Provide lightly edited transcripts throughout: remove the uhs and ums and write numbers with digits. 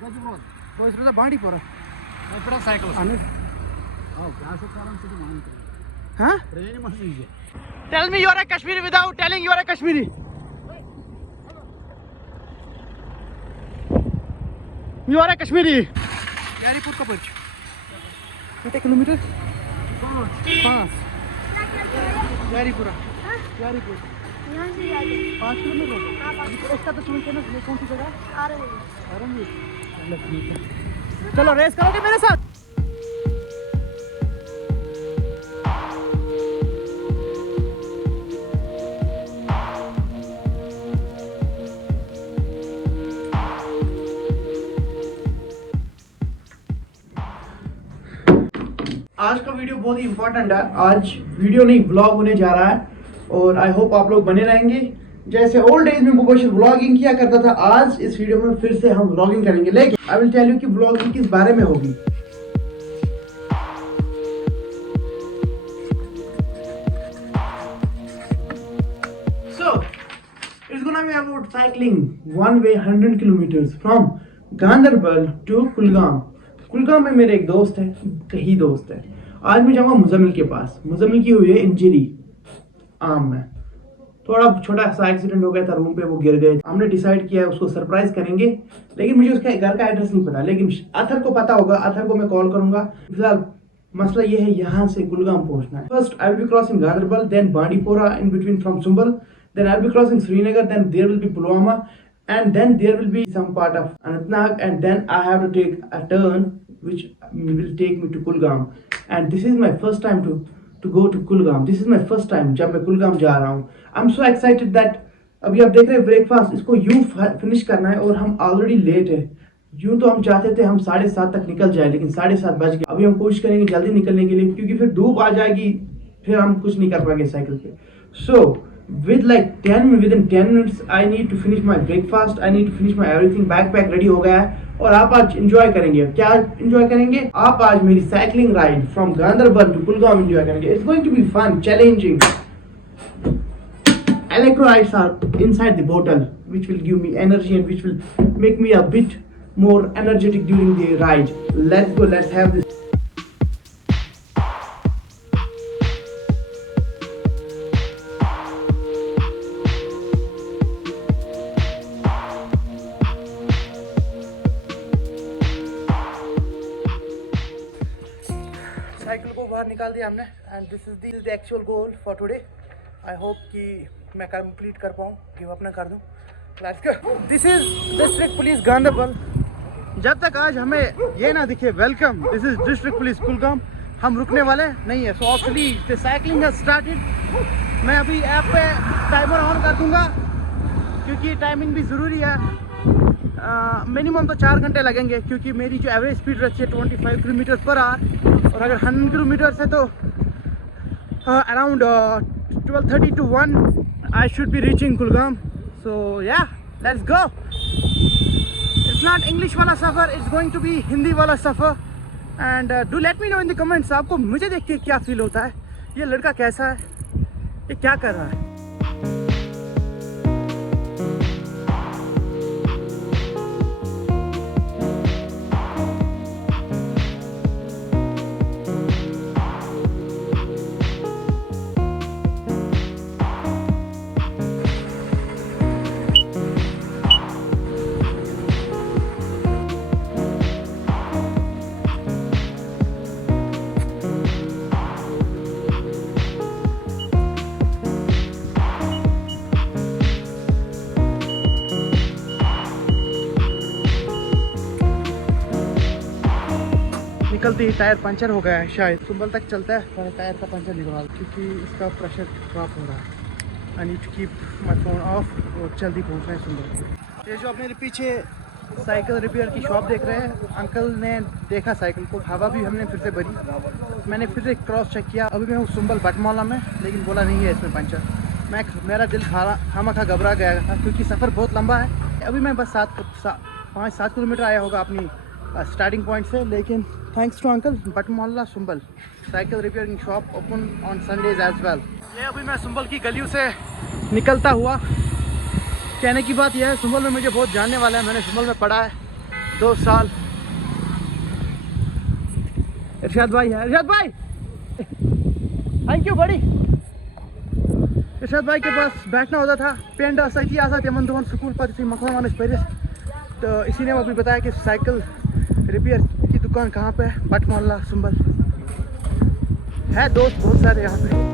Gajibroad Bandipora. Pura cycle. Huh? Tell me you are a Kashmiri without telling you are a Kashmiri. You are a Kashmiri. Yaripur का perch. कितने kilometre? 5. Yaripura. यारीपुर. यहाँ से 5 kilometre. इसका तो सुन के ना कौन सी जगह? आरंगी. चलो रेस करोगे मेरे साथ? आज का वीडियो बहुत ही इंपॉर्टेंट है। आज वीडियो नहीं व्लॉग होने जा रहा है और आई होप आप लोग बने रहेंगे। जैसे ओल्ड एज में मुबशिर व्लॉगिंग किया करता था, आज इस वीडियो में फिर से हम व्लॉगिंग करेंगे, लेकिन आई विल टेल यू कि व्लॉगिंग किस बारे में होगी। So it's gonna be about cycling one way 100 kilometres from Ganderbal to Kulgam. Kulgam में मेरे एक दोस्त है, कहीं दोस्त है। आज मैं जाऊंगा मुजम्मिल के पास। मुजम्मिल की हुई है इंजरी आर्म में, थोड़ा छोटा सा एक्सीडेंट हो गया था, रूम पे वो गिर गए। हमने डिसाइड किया है उसको सरप्राइज करेंगे, लेकिन मुझे उसके घर का एड्रेस नहीं पता, लेकिन अथर को पता होगा। अथर को मैं कॉल करूंगा। फिलहाल मसला ये है, यहाँ से कुलगाम पहुंचना है। First I will be crossing Ganderbal, then Bandipora in between from Sumbal, then I will be crossing Srinagar, then there will be Pulwama, and then there will be some part of Anantnag, and then I have to take a turn which will take me to Kulgam, and this is my first time to go to Kulgam. This is my first time जब मैं कुलगाम जा रहा हूँ। I'm so excited that अभी आप देख रहे हैं ब्रेकफास्ट, इसको यूं फिनिश करना है और हम ऑलरेडी लेट है। यूं तो हम चाहते थे हम 7:30 तक निकल जाए, लेकिन 7:30 बज गए। अभी हम कोशिश करेंगे जल्दी निकलने के लिए, क्योंकि फिर धूप आ जाएगी, फिर हम कुछ नहीं कर पाएंगे साइकिल पे। So within 10 minutes I need to finish my breakfast, I need to finish my everything, backpack ready हो गया है और आप आज enjoy करेंगे। क्या enjoy करेंगे? आप आज मेरी cycling ride from Gandharbal to Kulgam enjoy करेंगे। It's going to be fun, challenging. Electrolytes are inside the bottle, which will give me energy and which will make me a bit more energetic during the ride. Let's go, let's have this. Cycle को बाहर निकाल दिया हमने, and this is the actual goal for today. I hope कि मैं complete कर पाऊँ, give up ना कर दूँ। Let's go. This is district police Ganderbal. जब तक आज हमें ये ना दिखे welcome, this is district police Kulgam, हम रुकने वाले नहीं है। सो ऑक्चुअली द साइकिलिंग हैज स्टार्टेड। मैं अभी ऐप पे टाइमर ऑन कर दूंगा, क्योंकि टाइमिंग भी ज़रूरी है। मिनिमम तो 4 घंटे लगेंगे, क्योंकि मेरी जो एवरेज स्पीड रहती है 25 किलोमीटर पर आवर, और अगर 100 किलोमीटर से तो around 12:30 to 1 I should be reaching Kulgam. So yeah let's go. It's not English वाला सफ़र, it's going to be Hindi वाला सफ़र। And do let me know in the comments, आपको मुझे देख के क्या फील होता है, ये लड़का कैसा है, ये क्या कर रहा है। निकलते ही टायर पंचर हो गया है, शायद सुंबल तक चलता है पर टायर का पंचर निकलवा, क्योंकि इसका प्रेशर ड्रॉप हो रहा है। I need to keep my phone off और जल्दी पहुंचना है सुंबल। ये जो आप मेरे पीछे साइकिल रिपेयर की शॉप देख रहे हैं, अंकल ने देखा साइकिल को, हवा भी हमने फिर से भरी। मैंने फिर से क्रॉस चेक किया, अभी मैं हूँ सुंबल बटमौला में, लेकिन बोला नहीं है इसमें पंचर। मेरा दिल खामखा घबरा गया था, क्योंकि सफ़र बहुत लंबा है। अभी मैं बस 5-7 किलोमीटर आया होगा अपनी स्टार्टिंग पॉइंट से, लेकिन thanks to uncle Batmaula Sumbal cycle repairing shop open on Sundays as well. ये अभी मैं सुंबल की गलियों से निकलता हुआ, कहने की बात यह है सुंबल में मुझे बहुत जानने वाला है, मैंने सुंबल में पढ़ा है, 2 साल। इरशाद भाई है, इरशाद भाई थैंक यू बड़ी। इरशाद भाई के पास बैठना होता था, पेंड सही आसा तमन दोन स्कूल पे मकान पढ़, तो इसी ने अभी बताया कि साइकिल रिपेयर की दुकान कहाँ पे है, बट मोहल्ला सुंबल है। दोस्त बहुत सारे यहाँ पे।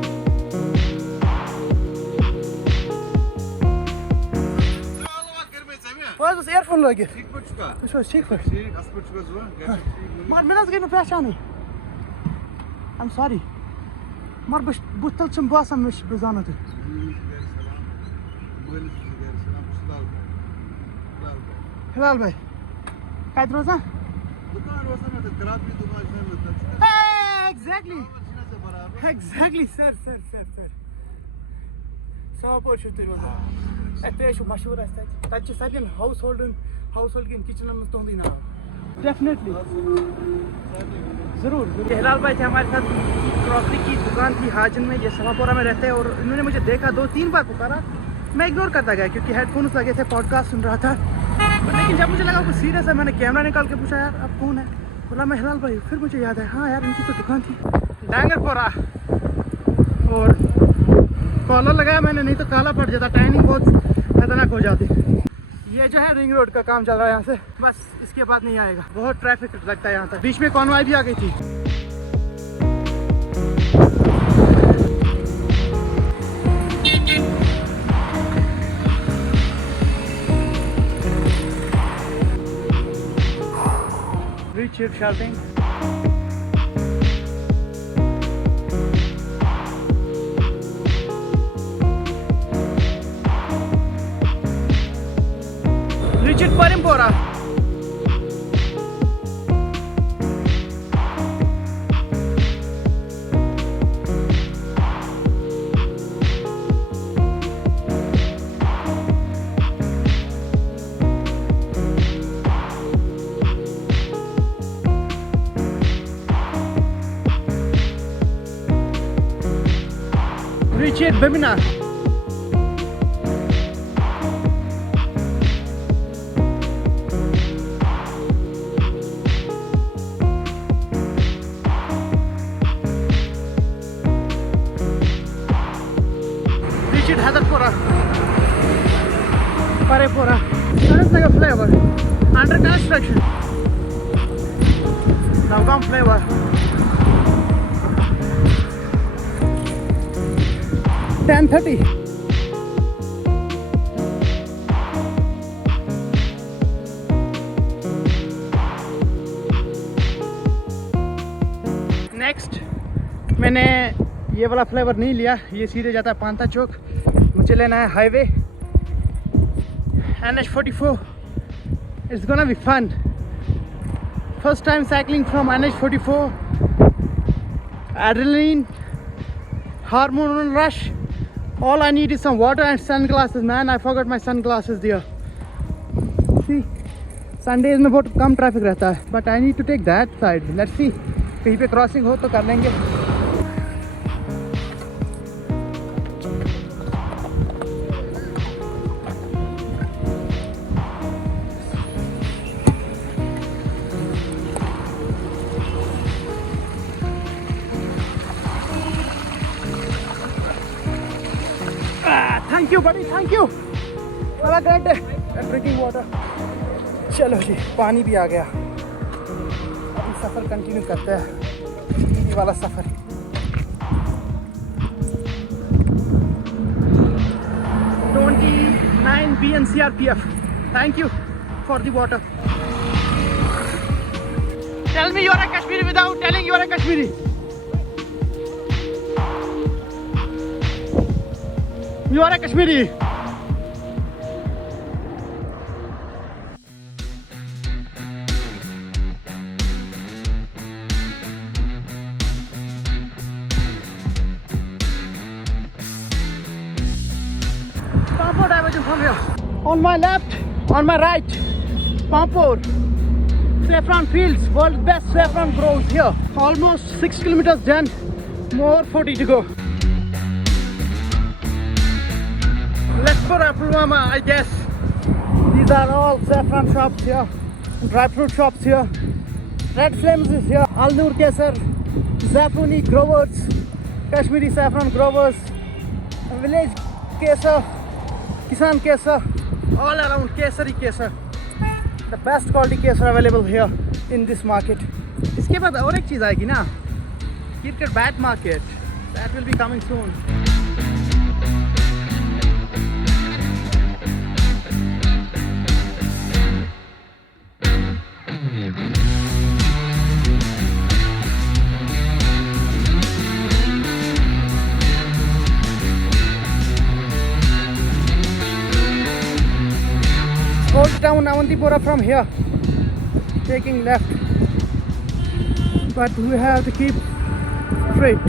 बस एयरफोन लगे ठीक मगर मे गई पहचान। आई एम सॉरी मगर बस बसान मे जान तुम हिलाल भाई कत रोजान exactly sir sir sir sir Sopore तुम ते मशहूर सारे हाउस होल्ड कन किचन में तुंद नाव डेफिनेटली ज़रूर। हिलाल भाई थे हमारे साथ, क्रॉकरी की दुकान थी हाजन में, ये समापोरा में रहते हैं, और इन्होंने मुझे देखा 2-3 बार पुकारा, मैं इग्नोर करता गया क्योंकि हेडफोन्स लगे थे, पॉडकास्ट सुन रहा था। लेकिन जब मुझे लगा कुछ सीरियस है, मैंने कैमरा निकाल के पूछा यार अब कौन है, बोला मैं हिलाल भाई। फिर मुझे याद है हाँ यार इनकी तो दुकान थी डांगरपोरा, और कॉलर लगाया मैंने, नहीं तो काला पड़ जाता, टाइमिंग बहुत खतरनाक हो जाती। ये जो है रिंग रोड का काम चल रहा है यहाँ से, बस इसके बाद नहीं आएगा, बहुत ट्रैफिक लगता है यहाँ तक। बीच में कॉन्वॉय भी आ गई थी। Richard shouting. Richard Parimpora. Richard Bimina. Richard Hadarpura. Parepura. Sounds like a flavor. Under construction. Now come flavor. $10.30. Next मैंने ये वाला फ्लेवर नहीं लिया, ये सीधे जाता है पांता चौक। मुझे लेना है highway NH44। It's gonna be fun, first time cycling from NH44, adrenaline, hormonal rush. All I need is some water and sunglasses, man. I forgot my sunglasses there. See, Sundays में बहुत कम ट्रैफिक रहता है, but I need to take that side. Let's see, कहीं पे crossing हो तो कर लेंगे। थैंक यू बड़ी, थैंक यू। बड़ा ग्रेट डे, ड्रिंकिंग वाटर। चलो जी, पानी भी आ गया। अभी सफ़र कंटिन्यू करते हैं, ये वाला सफ़र। $29 BNCRPF। Thank you for the water. Tell me you are a Kashmiri without telling you are a Kashmiri. You are a Kashmiri. Pampur diversion from here. On my left, on my right, Pampur. Saffron fields, world's best saffron grows here. Almost 6 kilometers done, more 40 to go. Let's go to Pulwama, I guess. These are all saffron shops here dry fruit shops here. Red Flames is here. Alnur Kesar, Zafroni Growers, Kashmiri Saffron Growers, Village Kesar, Kisan Kesar, all around Kesari Kesar. The best quality Kesar available here in this market. इसके बाद और एक चीज़ आएगी ना, Kirkut Bat Market. That will be coming soon. Old town Avantipura from here, taking left, but we have to keep straight.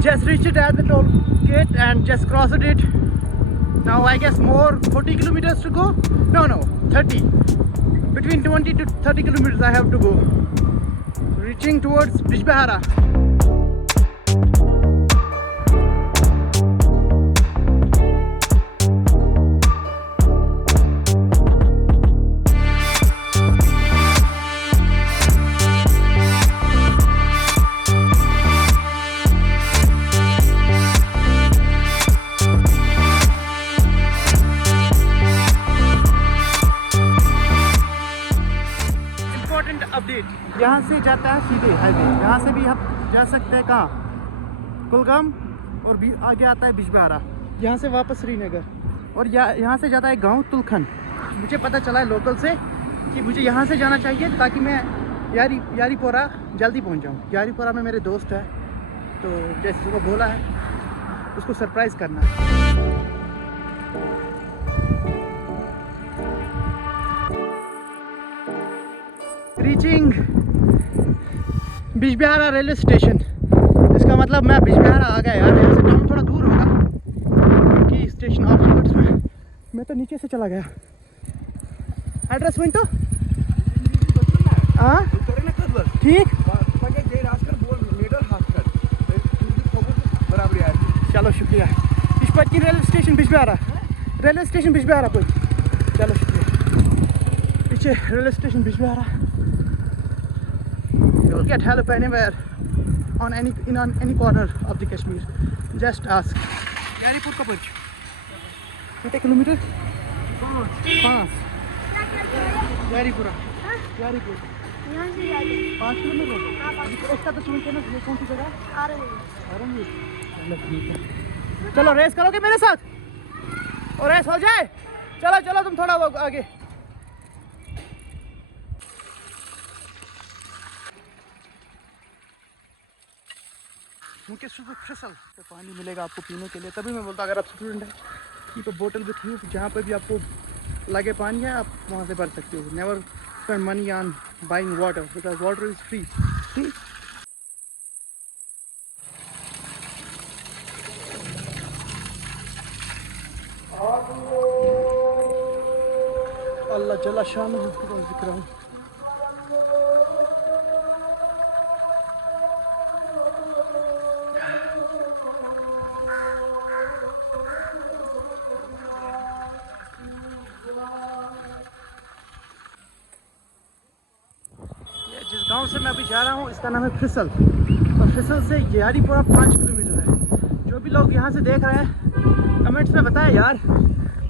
Just reached it at the toll gate and just crossed it. Now I guess more 40 kilometers to go. No, 30. Between 20 to 30 kilometers I have to go. Reaching towards Bijbehara. Update, यहाँ से जाता है सीधे highway, यहाँ से भी हम जा सकते हैं कहाँ, कुलगाम, और भी आगे आता है बिजबेहारा, यहाँ से वापस श्रीनगर, और यहाँ से जाता है गांव तुलखन। मुझे पता चला है लोकल से कि मुझे यहाँ से जाना चाहिए ताकि मैं यारीपोरा जल्दी पहुँच जाऊँ। यारीपोरा में मेरे दोस्त है, तो जैसे उसको बोला है उसको सरप्राइज़ करना है। रीचिंग बिजबेहारा रेलवे स्टेशन, इसका मतलब मैं बिजबेहारा आ गया यार। यहाँ से टाउन थोड़ा दूर होगा क्योंकि स्टेशन आउटस्कर्ट्स में। मैं तो नीचे से चला गया। एड्रेस वही तो हाँ ठीक, चलो शुक्रिया। इस्पत railway station Bijbehara, railway station Bijbehara कोई, चलो शुक्रिया। पीछे railway station Bijbehara. You will get help anywhere on any corner of the Kashmir. Just ask. यारीपुर का पहुँच कितने किलोमीटर? 5 यारीपुरा, यारीपुर 5 किलोमीटर। इसका तो सुनते ना, ये कौन सी जगह? आरंग। चलो ठीक है, चलो रेस करोगे मेरे साथ? और रेस हो जाए, चलो चलो तुम थोड़ा आगे। उनके सुबह फिसल तो पानी मिलेगा आपको पीने के लिए। तभी मैं बोलता अगर आप स्टूडेंट हैं कि तो बोतल भी थी, जहाँ पर भी आपको लगे पानी है आप वहाँ से भर सकते हो। Never spend money on buying water because water is free. अल्लाह जल्ला शान जिक्र हूँ। जिस गांव से मैं अभी जा रहा हूँ इसका नाम है फिसल, और फिसल से यारीपुरा 5 किलोमीटर है। जो भी लोग यहाँ से देख रहे हैं कमेंट्स में बताएं यार,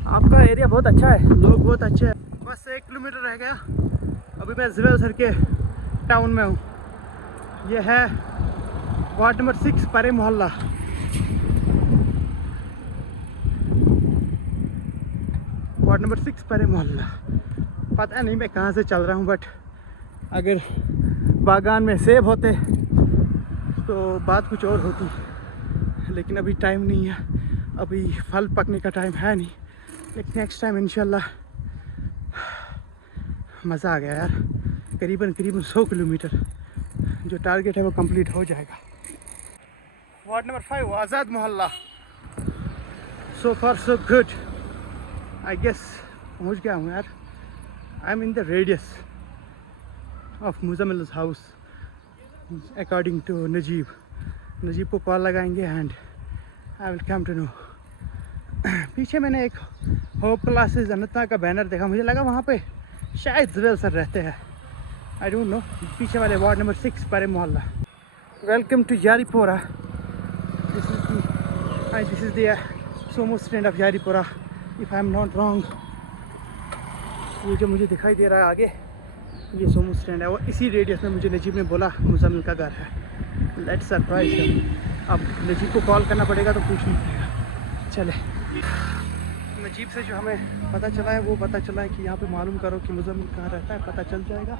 आपका एरिया बहुत अच्छा है, लोग बहुत अच्छे हैं। बस 1 किलोमीटर रह गया, अभी मैं ज़वेल सर के टाउन में हूँ। ये है वार्ड नंबर 6 परे मोहल्ला। वार्ड नंबर 6 परे मोहल्ला। पता नहीं मैं कहाँ से चल रहा हूँ, बट अगर बागान में सेब होते तो बात कुछ और होती, लेकिन अभी टाइम नहीं है, अभी फल पकने का टाइम है नहीं। लेकिन नेक्स्ट टाइम इंशाल्लाह। मज़ा आ गया यार, करीबन 100 किलोमीटर जो टारगेट है वो कंप्लीट हो जाएगा। वार्ड नंबर 5 आज़ाद मोहल्ला। सो फार सो गुड, आई गेस पहुंच गया हूँ यार। I am in the radius of Muzammil's house according to Najib को कॉल लगाएंगे and I will come to know. पीछे मैंने एक होप क्लासेस अनंतनाग का बैनर देखा, मुझे लगा वहाँ पे शायद जुबैल सर रहते हैं, आई डोंट नो। पीछे वाले वार्ड नंबर 6 परे मोहल्ला। Welcome to Yaripora. This is the sumo stand of Yaripora if I am not wrong. ये जो मुझे दिखाई दे रहा है आगे, ये सोमो स्टैंड है, वो इसी रेडियस में मुझे नजीब ने बोला मुज़म्मिल का घर है। Let's surprise. अब नजीब को कॉल करना पड़ेगा तो पूछना पड़ेगा। चले, नजीब से जो हमें पता चला है वो पता चला है कि यहाँ पे मालूम करो कि मुज़म्मिल कहाँ रहता है, पता चल जाएगा।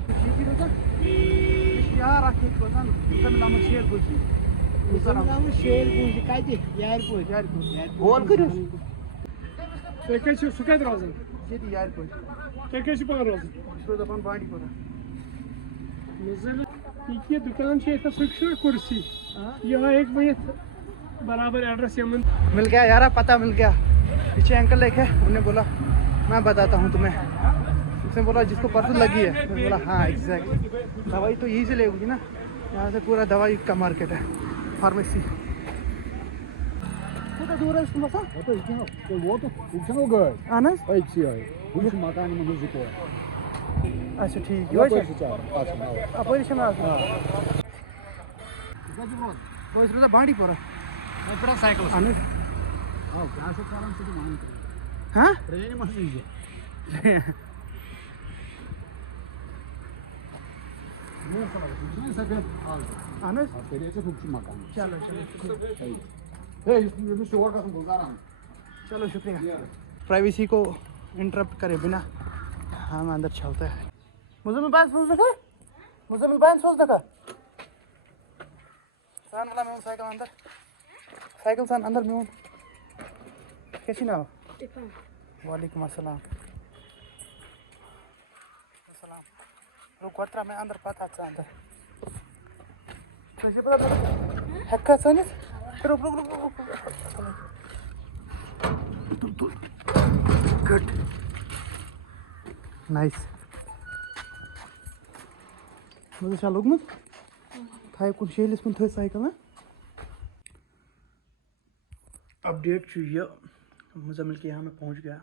दुकान कुर्सी यहाँ एक बराबर एड्रेस मिल गया यार, पता मिल गया। पीछे अंकल लेके उन्होंने बोला मैं बताता हूँ तुम्हें। उसने बोला जिसको परसों लगी है, मैंने बोला हाँ एग्जैक्टली। दवाई तो यहीं से लेगी ना, यहाँ से पूरा दवाई का मार्केट है, फार्मेसी। दूर है उसको मसा अच्छा ठीक है। बाड़ी पोरा हाँ चलो शुक्रिया। प्राइवेसी को इंटरप्ट करे बिना हम अंदर चलते हैं। मुझे पास सोच देखा, मुझे पास सोच देखा सान वाला में साइकिल अंदर, साइकिल सान अंदर में कैसी ना हो। वालेकुम अस्सलाम। रुक कोत्रा में अंदर पता अच्छा अंदर तो ये पता हक्का सनी। रुक रुक रुक रुक गुड नाइस। मुझे चालू मत थाई कुछ शेलिस में थोड़ी साइकिल ना अपडेट चाहिए। मुज़म्मिल के यहाँ मैं पहुँच गया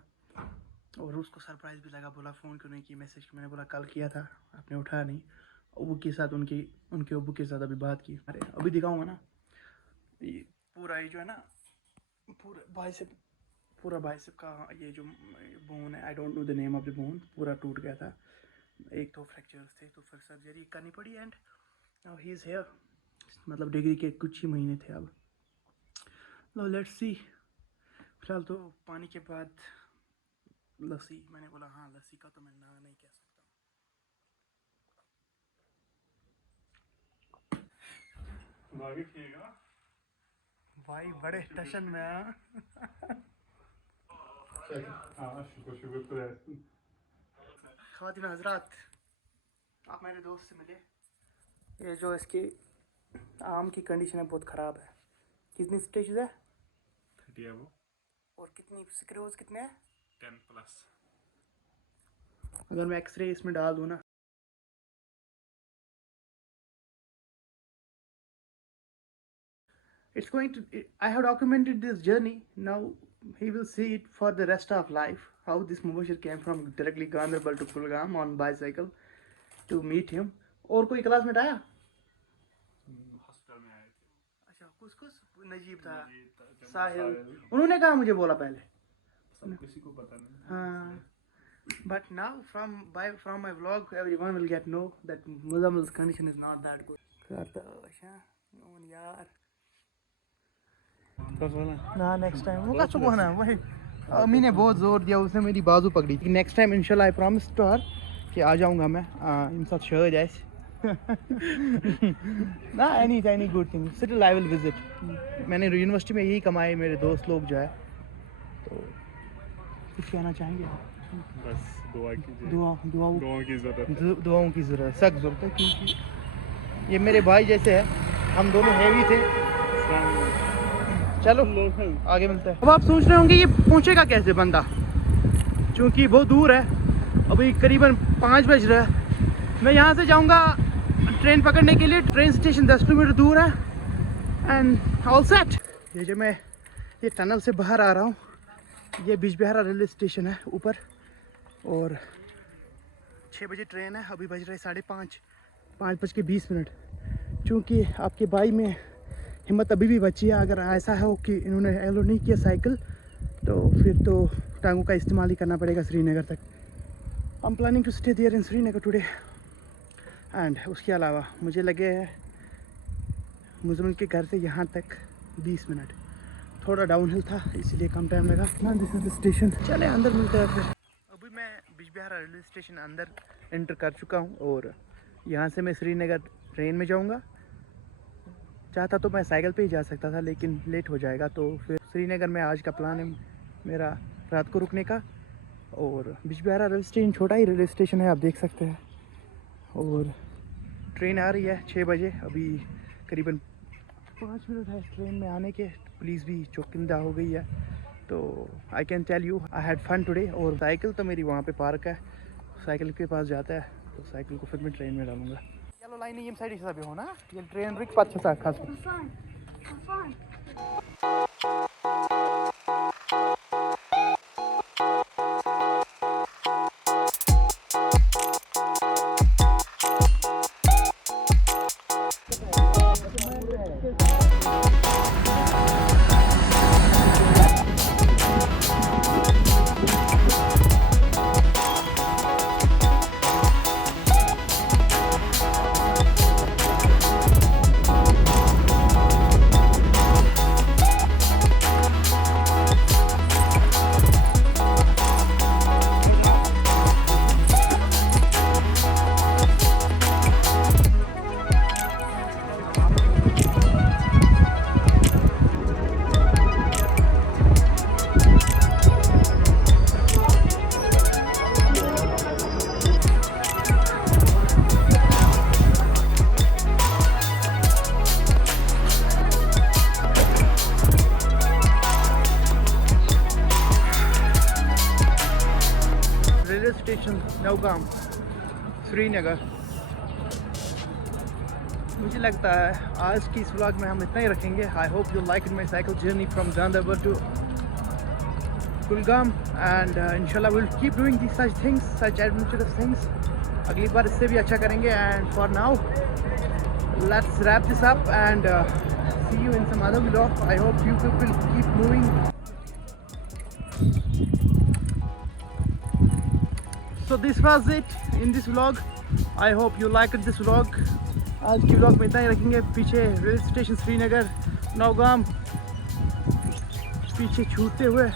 और उसको सरप्राइज़ भी लगा, बोला फ़ोन क्यों नहीं की, मैसेज मैंने बोला कल किया था आपने उठाया नहीं। अबू के साथ उनके अबू के साथ अभी बात की। अरे अभी दिखाऊंगा ना, ये पूरा ये जो है ना पूरा बाइसेप का ये जो बोन है, I don't know the name of the bone, पूरा टूट गया था। एक तो फ्रैक्चर्स थे तो फिर सर्जरी करनी पड़ी and now he is here. मतलब डिग्री के कुछ ही महीने थे अब। लो लेट्स सी। फिलहाल तो पानी के बाद लस्सी, मैंने बोला हाँ लस्सी का तो मैं ना नहीं कह सकता। भाई बड़े टशन में ख़वातीन हज़रात, आप मेरे दोस्त से मिले। ये जो इसकी आम की कंडीशन है बहुत ख़राब है। कितनी स्टेज है? 30 है वो। और कितनी स्क्रूज कितने हैं? 10+। अगर मैं एक्सरे इसमें डाल दूँ ना, it's going to, I have documented this journey. Now he will see it for the rest of life, how this Mubashir came from directly Ganderbal to Kulgam on bicycle to meet him. और कोई classmate आया? Hospital में आए थे। अच्छा कुछ नजीब था, साहिल, उन्होंने कहा मुझे बोला पहले, सब किसी को पता नहीं। हाँ but now from my vlog everyone will get know that Muzammil's condition is not that good. यार ना नेक्स्ट टाइम वो का सुबह ना वही अम्मी ने बहुत जोर दिया, उसने मेरी बाजू पकड़ी। नेक्स्ट टाइम इंशाल्लाह आई प्रॉमिस टू हर कि आ जाऊंगा मैं इन साथ शो जाए ना any good thing still I will visit. मैंने यूनिवर्सिटी में यही कमाए, मेरे दोस्त लोग जो है। तो कुछ कहना चाहेंगे? बस दुआ कीजिए। दुआओं की ज़रूरत है। सख्त ज़रूरत है, क्योंकि ये मेरे भाई जैसे है, हम दोनों हैवी थे। चलो आगे मिलते हैं। अब आप सोच रहे होंगे ये पहुंचेगा कैसे बंदा, क्योंकि बहुत दूर है। अभी करीबन 5 बज रहा है। मैं यहाँ से जाऊँगा ट्रेन पकड़ने के लिए। ट्रेन स्टेशन 10 किलोमीटर दूर है एंड ऑल सेट। ये जो मैं ये टनल से बाहर आ रहा हूँ, ये बिजबिहारा रेलवे स्टेशन है ऊपर, और 6 बजे ट्रेन है। अभी बज रहे 5:30, 5:20। चूँकि आपके भाई में हिम्मत अभी भी बची है। अगर ऐसा हो कि इन्होंने एलो नहीं किया साइकिल, तो फिर तो टांगों का इस्तेमाल ही करना पड़ेगा श्रीनगर तक। I am planning to stay there in Srinagar today. And उसके अलावा मुझे लगे मुजम्मिल के घर से यहाँ तक 20 मिनट। थोड़ा डाउनहिल था, इसीलिए कम टाइम लगा। This is the station. चले अंदर मिलते हैं फिर। अभी मैं बिजबिहारा रेलवे स्टेशन अंदर एंटर कर चुका हूँ, और यहाँ से मैं श्रीनगर ट्रेन में जाऊँगा। चाहता तो मैं साइकिल पे ही जा सकता था, लेकिन लेट हो जाएगा। तो फिर श्रीनगर में आज का प्लान है मेरा रात को रुकने का। और बिजबिहारा रेलवे स्टेशन छोटा ही रेलवे स्टेशन है, आप देख सकते हैं। और ट्रेन आ रही है 6 बजे। अभी करीबन 5 मिनट है ट्रेन में आने के। पुलिस भी चौकिंदा हो गई है। तो I can tell you I had fun today. और साइकिल तो मेरी वहाँ पे पार्क है, साइकिल के पास जाता है, तो साइकिल को फिर मैं ट्रेन में डालूंगा। चलो लाइन ये साइड हिसाब हो ना, ये ट्रेन रिक्स पाच था खास। Railway station Naugam Srinagar. मुझे लगता है आज की इस व्लॉग में हम इतना ही रखेंगे। I hope you like my cycle journey from Ganderbal to Kulgam, and इंशाल्लाह will keep doing this such things, such adventurous things. अगली बार इससे भी अच्छा करेंगे। And for now let's wrap this up and see you in some other vlog. I hope you people keep moving. So this was it in this vlog. I hope you liked this vlog. आज की vlog में इतना ही रखेंगे। पीछे railway station Srinagar, Nowgam पीछे छूटते हुए